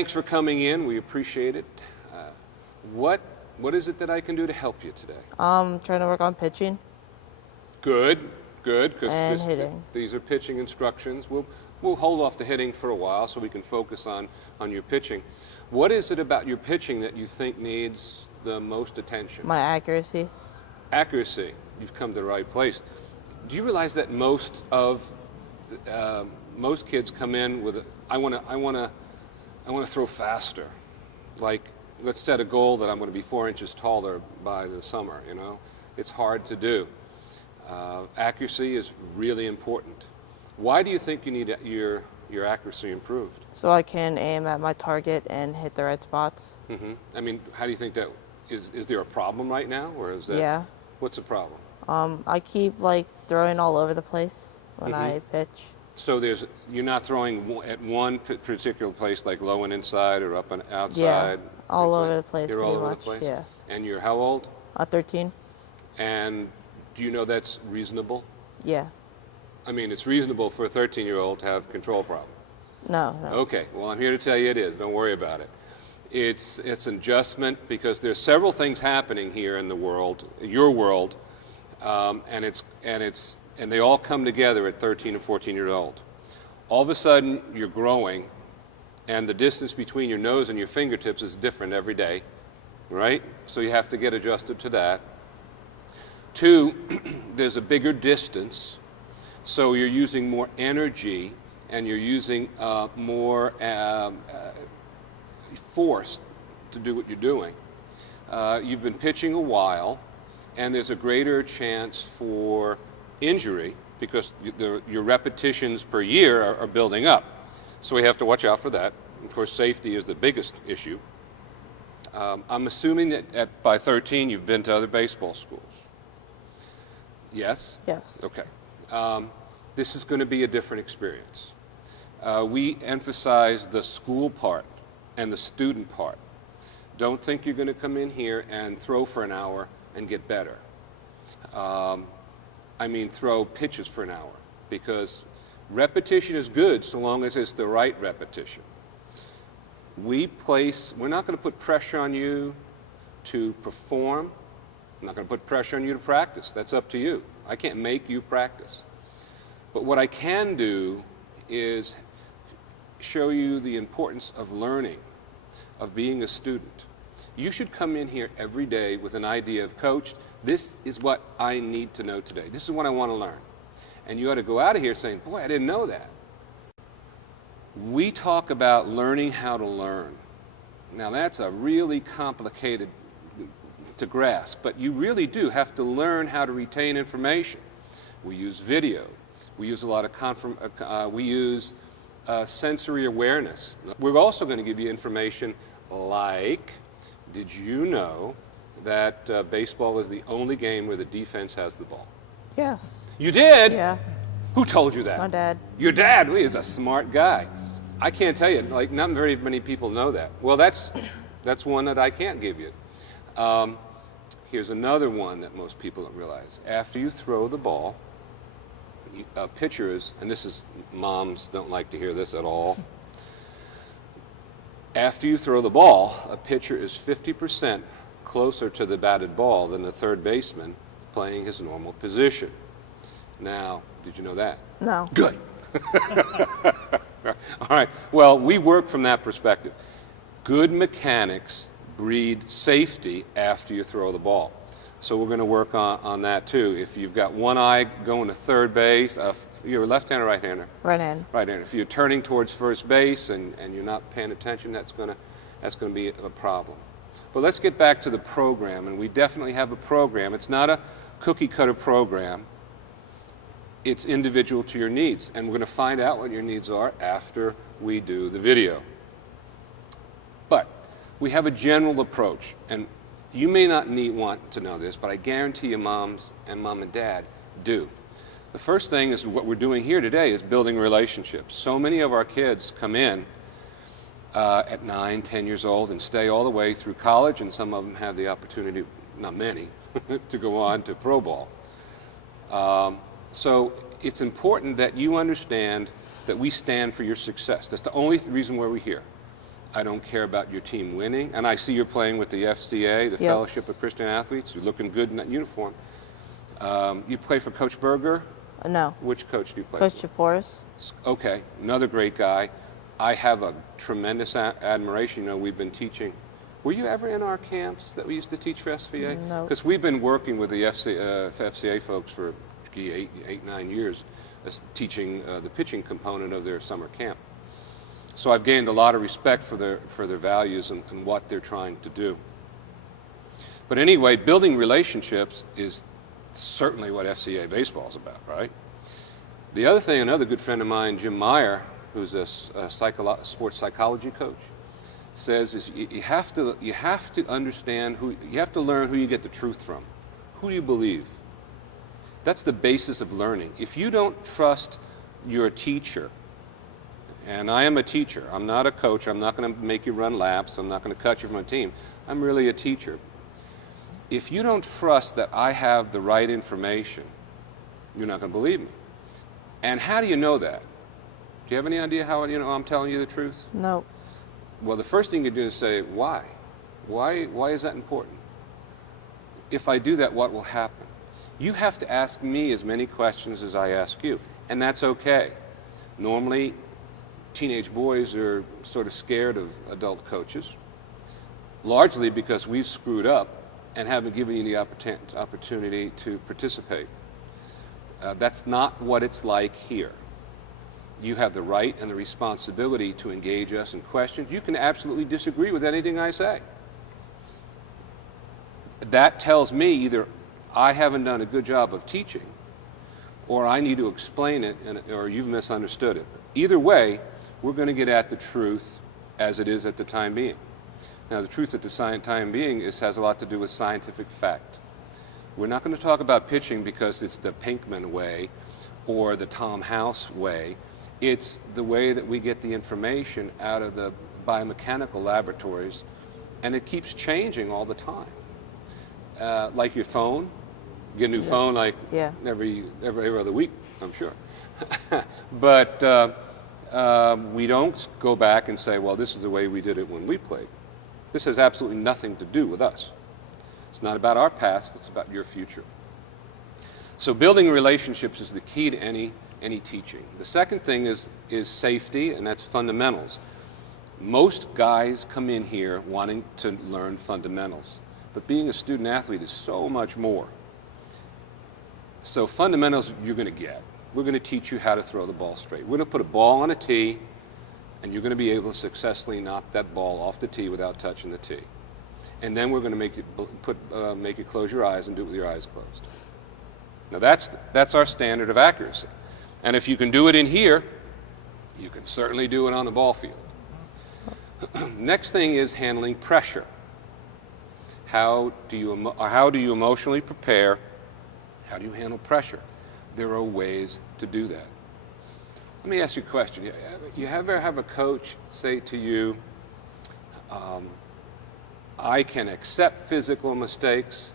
thanks for coming in. We appreciate it. What is it that I can do to help you today? Trying to work on pitching. Good, And because hitting. these are pitching instructions. We'll hold off the hitting for a while so we can focus on your pitching. What is it about your pitching that you think needs the most attention? My accuracy. Accuracy. You've come to the right place. Do you realize that most kids come in with I want to throw faster. Like, let's set a goal that I'm going to be 4 inches taller by the summer. You know, it's hard to do. Accuracy is really important. Why do you think you need your accuracy improved? So I can aim at my target and hit the right spots. Mm-hmm. I mean, how do you think that is there a problem right now, or is that? Yeah. What's the problem? I keep like throwing all over the place when I pitch. So you're not throwing at one particular place, like low and inside or up and outside? Yeah, all over the place. You're all over much. the place? Yeah. And you're how old? 13. And do you know that's reasonable? Yeah. I mean, it's reasonable for a 13-year-old to have control problems. No. Okay, well, I'm here to tell you it is. Don't worry about it. It's an adjustment because there's several things happening here in the world, your world, and they all come together at 13 and 14 years old. All of a sudden, you're growing, and the distance between your nose and your fingertips is different every day, right? So you have to get adjusted to that. 2, there's a bigger distance, so you're using more energy, and you're using more force to do what you're doing. You've been pitching a while, and there's a greater chance for injury because your repetitions per year are building up. So we have to watch out for that. Of course, safety is the biggest issue. I'm assuming that by 13 you've been to other baseball schools. Yes? Yes. Okay. This is going to be a different experience. We emphasize the school part and the student part. Don't think you're going to come in here and throw for an hour and get better. I mean, throw pitches for an hour, because repetition is good so long as it's the right repetition. We're not going to put pressure on you to perform. I'm not going to put pressure on you to practice. That's up to you. I can't make you practice. But what I can do is show you the importance of learning, of being a student. You should come in here every day with an idea of, Coach, this is what I need to know today. This is what I want to learn. And you ought to go out of here saying, boy, I didn't know that. We talk about learning how to learn. Now, that's a really complicated to grasp, but you really do have to learn how to retain information. We use video. We use a lot of sensory awareness. We're also going to give you information like, did you know that baseball is the only game where the defense has the ball? Yes. You did? Yeah. Who told you that? My dad. Your dad? Well, he's a smart guy. I can't tell you, like, not very many people know that. Well, that's one that I can't give you. Here's another one that most people don't realize. After you throw the ball, pitchers, and moms don't like to hear this at all. After you throw the ball, a pitcher is 50% closer to the batted ball than the third baseman playing his normal position. Now, did you know that? No. Good. All right. Well, we work from that perspective. Good mechanics breed safety after you throw the ball. So we're going to work on that too. If you've got one eye going to third base, you're a left-hander or right-hander? Right-hand. Right-hander. If you're turning towards first base and you're not paying attention, that's going to be a problem. But let's get back to the program, and we definitely have a program. It's not a cookie-cutter program. It's individual to your needs, and we're going to find out what your needs are after we do the video. But we have a general approach, and you may not want to know this, but I guarantee you mom and dad do. The first thing is what we're doing here today is building relationships. So many of our kids come in at 9, 10 years old and stay all the way through college, and some of them have the opportunity, not many, to go on to pro ball. So it's important that you understand that we stand for your success. That's the only reason why we're here. I don't care about your team winning. And I see you're playing with the FCA, the Yes. Fellowship of Christian Athletes. You're looking good in that uniform. You play for Coach Berger? No. Which coach do you play Coach for? Japoris. Okay, another great guy. I have a tremendous admiration. You know, we've been teaching. Were you ever in our camps that we used to teach for SVA? No. Because we've been working with the FCA folks for 9 years, teaching the pitching component of their summer camp. So I've gained a lot of respect for their values and what they're trying to do. But anyway, building relationships is certainly what FCA baseball is about, right? The other thing, another good friend of mine, Jim Meyer, who's a sports psychology coach, says is you have to understand you have to learn who you get the truth from. Who do you believe? That's the basis of learning. If you don't trust your teacher, and I am a teacher, I'm not a coach, I'm not going to make you run laps, I'm not going to cut you from a team, I'm really a teacher. If you don't trust that I have the right information, you're not going to believe me. And how do you know that? Do you have any idea how I'm telling you the truth? No. Well, the first thing you do is say, why? Why is that important? If I do that, what will happen? You have to ask me as many questions as I ask you, and that's okay. Normally, teenage boys are sort of scared of adult coaches, largely because we've screwed up and haven't given you the opportunity to participate. That's not what it's like here. You have the right and the responsibility to engage us in questions. You can absolutely disagree with anything I say. That tells me either I haven't done a good job of teaching, or I need to explain it, or you've misunderstood it. Either way, we're going to get at the truth as it is at the time being. Now, the truth at the time being has a lot to do with scientific fact. We're not going to talk about pitching because it's the Pinkman way or the Tom House way. It's the way that we get the information out of the biomechanical laboratories, and it keeps changing all the time. Like your phone, you get a new phone like every other week, I'm sure. But we don't go back and say, well, this is the way we did it when we played. This has absolutely nothing to do with us. It's not about our past, it's about your future. So building relationships is the key to any teaching. The second thing is safety, and that's fundamentals. Most guys come in here wanting to learn fundamentals, but being a student athlete is so much more. So fundamentals you're going to get. We're going to teach you how to throw the ball straight. We're going to put a ball on a tee, and you're going to be able to successfully knock that ball off the tee without touching the tee. And then we're going to make you close your eyes and do it with your eyes closed. Now that's our standard of accuracy. And if you can do it in here, you can certainly do it on the ball field. Next thing is handling pressure. How do you emotionally prepare? How do you handle pressure? There are ways to do that. Let me ask you a question. You ever have a coach say to you, I can accept physical mistakes.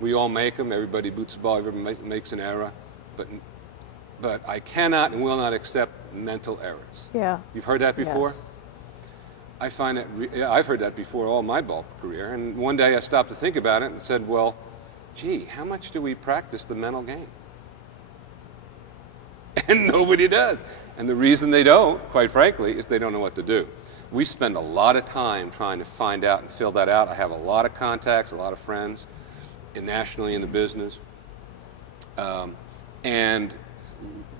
We all make them. Everybody boots the ball. Everybody makes an error. But I cannot and will not accept mental errors. Yeah. You've heard that before? Yes. I find that I've heard that before all my ball career. And one day I stopped to think about it and said, well, gee, how much do we practice the mental game? And nobody does. And the reason they don't, quite frankly, is they don't know what to do. We spend a lot of time trying to find out and fill that out. I have a lot of contacts, a lot of friends nationally in the business. And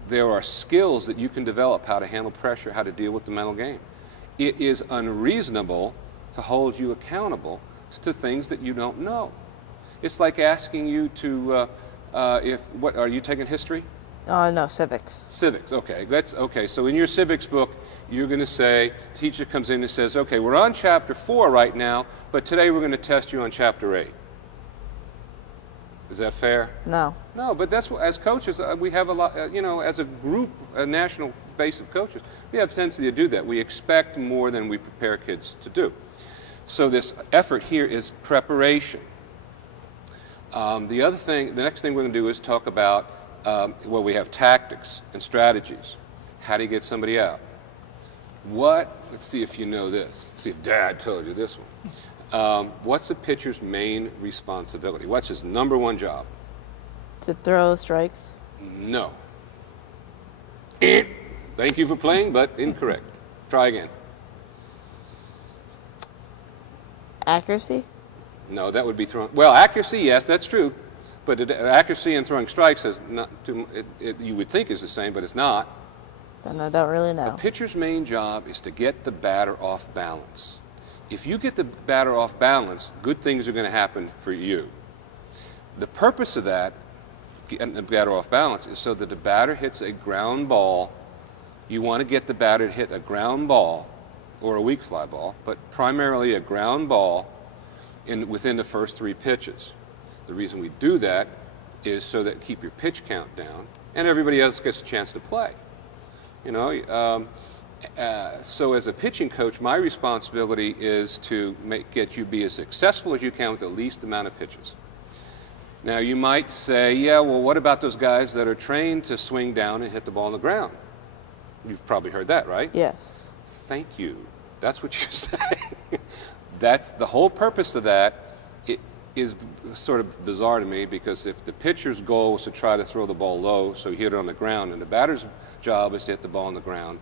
there are skills that you can develop, how to handle pressure, how to deal with the mental game. It is unreasonable to hold you accountable to things that you don't know. It's like asking you to, are you taking history? No, civics. Civics, okay. That's okay. So in your civics book, you're going to say, teacher comes in and says, okay, we're on chapter 4 right now, but today we're going to test you on chapter 8. Is that fair? No. No, but that's what, as coaches, we have a lot, as a group, a national base of coaches, we have a tendency to do that. We expect more than we prepare kids to do. So this effort here is preparation. The next thing we're going to do is talk about, we have tactics and strategies. How do you get somebody out? Let's see if you know this. See if Dad told you this one. What's a pitcher's main responsibility? What's his number one job? To throw strikes. No. Thank you for playing, but incorrect. Try again. Accuracy? No, that would be throwing. Well, accuracy, yes, that's true. But accuracy and throwing strikes is not too, you would think is the same, but it's not. Then I don't really know. A pitcher's main job is to get the batter off balance. If you get the batter off balance, good things are going to happen for you. The purpose of that, getting the batter off balance, is so that the batter hits a ground ball. You want to get the batter to hit a ground ball or a weak fly ball, but primarily a ground ball within the first 3 pitches. The reason we do that is so that keep your pitch count down and everybody else gets a chance to play. You know, so as a pitching coach, my responsibility is to get you be as successful as you can with the least amount of pitches. Now you might say, yeah, well, what about those guys that are trained to swing down and hit the ball on the ground? You've probably heard that, right? Yes. Thank you. That's what you're saying. That's the whole purpose of that. It is sort of bizarre to me because if the pitcher's goal was to try to throw the ball low so he hit it on the ground and the batter's job is to hit the ball on the ground,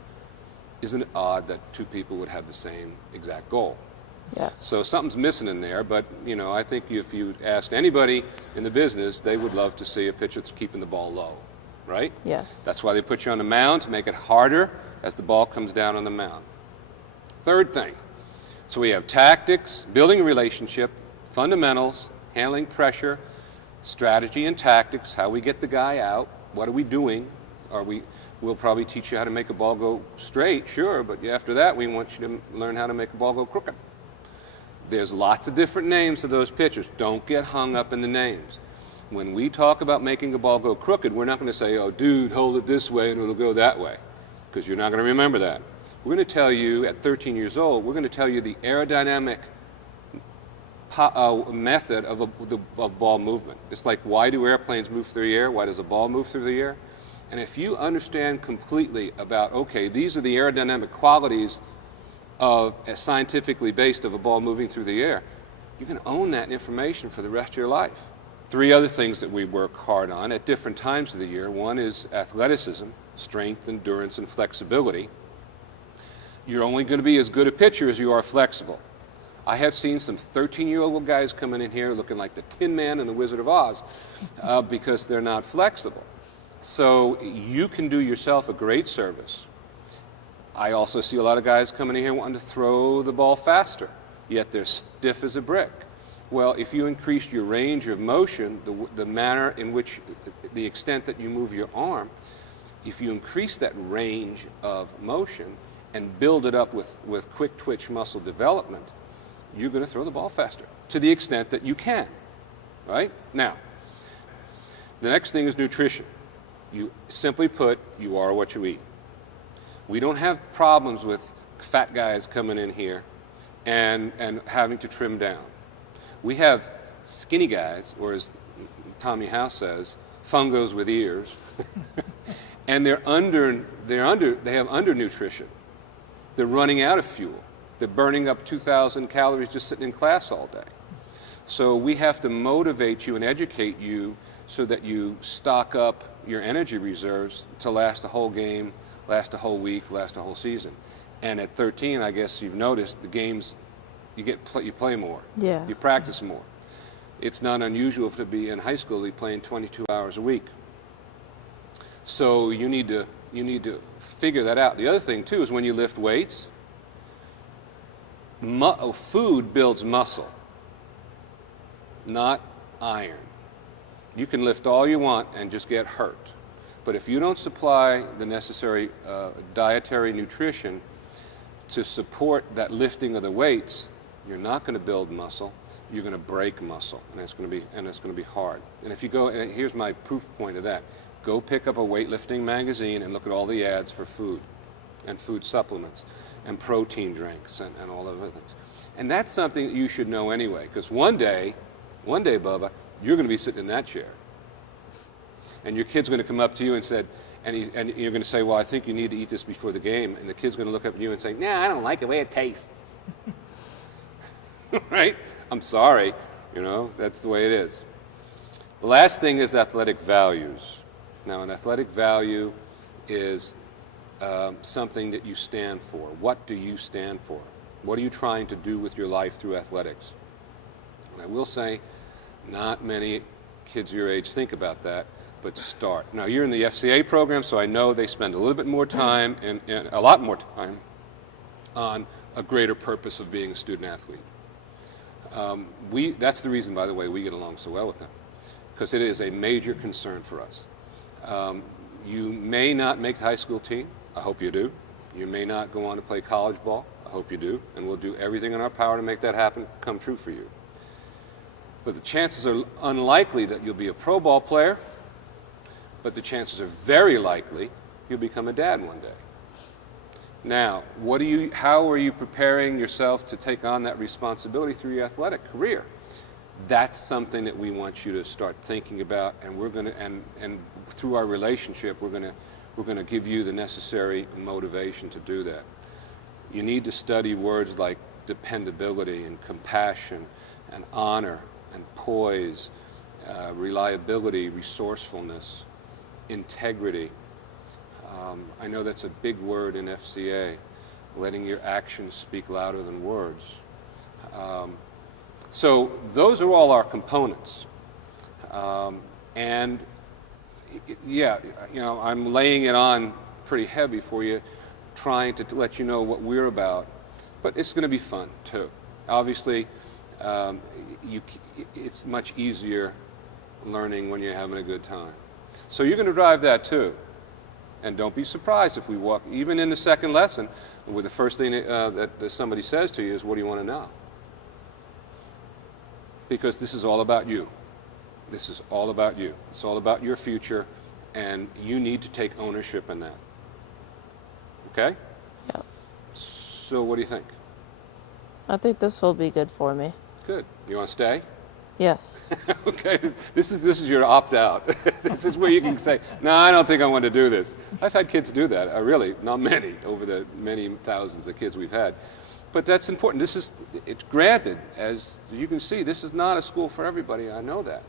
isn't it odd that 2 people would have the same exact goal? Yes. So something's missing in there, but you know, I think if you asked anybody in the business, they would love to see a pitcher that's keeping the ball low, right? Yes. That's why they put you on the mound, to make it harder as the ball comes down on the mound. Third thing, so we have tactics, building a relationship, fundamentals, handling pressure, strategy and tactics, how we get the guy out, what are we doing, we'll probably teach you how to make a ball go straight, sure, but after that we want you to learn how to make a ball go crooked. There's lots of different names to those pitchers. Don't get hung up in the names. When we talk about making a ball go crooked, we're not going to say, oh, dude, hold it this way and it'll go that way, because you're not going to remember that. We're going to tell you, at 13 years old, we're going to tell you the aerodynamic method of ball movement. It's like, why do airplanes move through the air? Why does a ball move through the air? And if you understand completely about, okay, these are the aerodynamic qualities of scientifically based of a ball moving through the air, you can own that information for the rest of your life. 3 other things that we work hard on at different times of the year. One is athleticism, strength, endurance, and flexibility. You're only going to be as good a pitcher as you are flexible. I have seen some 13-year-old guys coming in here looking like the Tin Man and the Wizard of Oz because they're not flexible. So you can do yourself a great service. I also see a lot of guys coming in here wanting to throw the ball faster, yet they're stiff as a brick. Well, if you increase your range of motion, the manner in which, the extent that you move your arm, if you increase that range of motion and build it up with quick twitch muscle development, you're going to throw the ball faster to the extent that you can, right? Now, the next thing is nutrition. You simply put, you are what you eat. We don't have problems with fat guys coming in here and having to trim down. We have skinny guys, or as Tommy House says, fungos with ears, and they have undernutrition. They're running out of fuel. They're burning up 2,000 calories just sitting in class all day. So we have to motivate you and educate you so that you stock up your energy reserves to last a whole game, last a whole week, last a whole season. And at 13, I guess you've noticed the games, you play more. Yeah. You practice more. It's not unusual to be in high school to be playing 22 hours a week. So you need to figure that out. The other thing too is when you lift weights, food builds muscle, not iron. You can lift all you want and just get hurt. But if you don't supply the necessary dietary nutrition to support that lifting of the weights, you're not going to build muscle. You're going to break muscle, and it's going to be hard. And if you go, and here's my proof point of that: go pick up a weightlifting magazine and look at all the ads for food, and food supplements, and protein drinks, and all of other things. And that's something that you should know anyway, because one day, Bubba, you're going to be sitting in that chair. and your kid's going to come up to you and said, and you're going to say, well, I think you need to eat this before the game, and the kid's going to look up at you and say, nah, I don't like the way it tastes. Right? I'm sorry, you know, that's the way it is. The last thing is athletic values. Now, an athletic value is something that you stand for. What do you stand for? What are you trying to do with your life through athletics? And I will say, not many kids your age think about that, but start. Now, you're in the FCA program, so I know they spend a little bit more time, and a lot more time, on a greater purpose of being a student athlete. That's the reason, by the way, we get along so well with them, because it is a major concern for us. You may not make the high school team. I hope you do. You may not go on to play college ball. I hope you do. And we'll do everything in our power to make that happen, come true for you. But the chances are unlikely that you'll be a pro ball player, but the chances are very likely you'll become a dad one day. Now, how are you preparing yourself to take on that responsibility through your athletic career? That's something that we want you to start thinking about, and we're going to, and through our relationship, we're going to give you the necessary motivation to do that. You need to study words like dependability and compassion and honor and poise, reliability, resourcefulness, integrity. I know that's a big word in FCA, letting your actions speak louder than words. So those are all our components. And yeah, you know, I'm laying it on pretty heavy for you, trying to let you know what we're about, but it's going to be fun too. Obviously, it's much easier learning when you're having a good time. So you're going to drive that too. And don't be surprised if we walk, even in the second lesson, where the first thing that somebody says to you is, what do you want to know? Because this is all about you. This is all about you. It's all about your future, and you need to take ownership in that. Okay? Yeah. So what do you think? I think this will be good for me. Good. You want to stay? Yes. Okay. This is your opt-out. This is where you can say, no, I don't think I want to do this. I've had kids do that. Really, not many, over the many thousands of kids we've had. But that's important. It's granted, as you can see, this is not a school for everybody. I know that.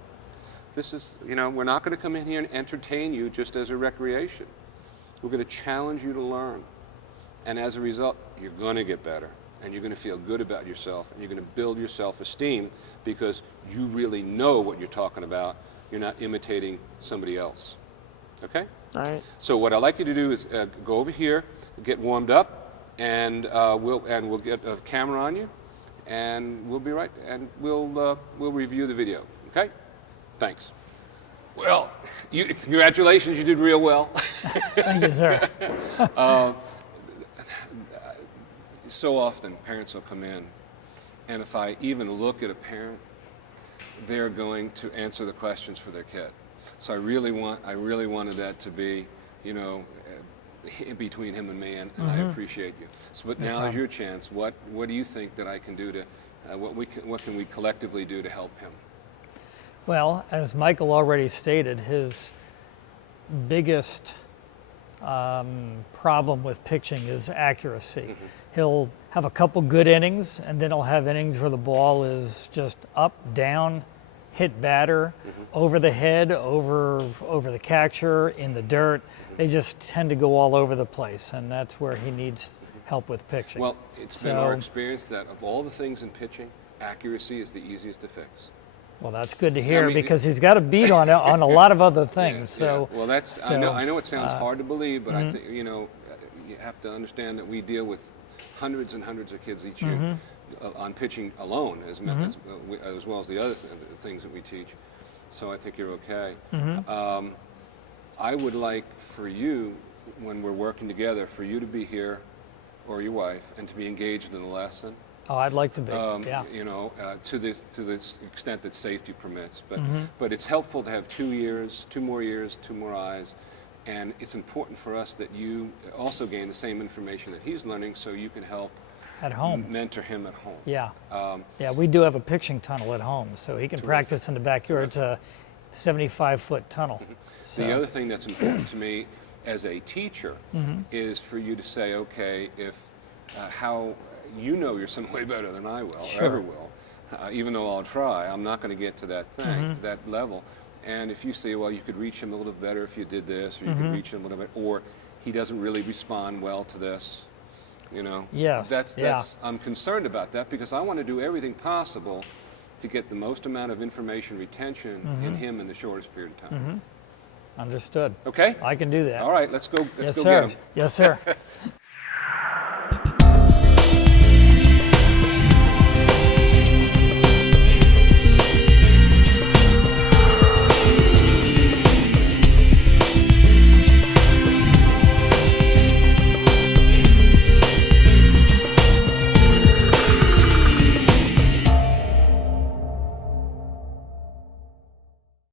This is, you know, we're not going to come in here and entertain you just as a recreation. We're going to challenge you to learn. And as a result, you're going to get better. And you're going to feel good about yourself. And you're going to build your self-esteem because you really know what you're talking about. You're not imitating somebody else. Okay? All right. So what I'd like you to do is go over here, get warmed up, and we'll get a camera on you, and we'll be right, and we'll review the video. Okay? Thanks. Well, congratulations, you did real well. Thank you, sir. So often parents will come in, and if I even look at a parent, they're going to answer the questions for their kid. So I really wanted that to be, you know, between him and me, and I appreciate you. So, but now is your chance. What do you think that I can do to, what can we collectively do to help him? Well, as Michael already stated, his biggest problem with pitching is accuracy. He'll have a couple good innings, and then he'll have innings where the ball is just up, down, hit batter, over the head, over the catcher, in the dirt. They just tend to go all over the place, and that's where he needs help with pitching. Well, it's been our experience that of all the things in pitching, accuracy is the easiest to fix. Well, that's good to hear, because he's got a beat on a lot of other things. Yeah, yeah. Well, I know it sounds hard to believe, but I think, you know, you have to understand that we deal with hundreds and hundreds of kids each year on pitching alone, as well as the other things that we teach. So I think you're okay. I would like for you, when we're working together, for you to be here, or your wife, and to be engaged in the lesson. Oh, I'd like to be. Yeah. You know, to this extent that safety permits. But it's helpful to have 2 years, 2 more years, 2 more eyes, and it's important for us that you also gain the same information that he's learning, so you can help at home, mentor him at home. Yeah. Yeah, we do have a pitching tunnel at home, so he can practice in the backyard. It's a 75-foot tunnel. So, The other thing that's important to me as a teacher is for you to say, okay, if how you know your son way better than I will, or ever will, even though I'll try, I'm not going to get to that thing, that level. And if you say, well, you could reach him a little better if you did this, or you could reach him a little bit, or he doesn't really respond well to this, you know. Yes, That's I'm concerned about that because I want to do everything possible to get the most amount of information retention in him in the shortest period of time. understood. Okay? I can do that. All right, let's go Yes, go sir. get him. Yes, sir.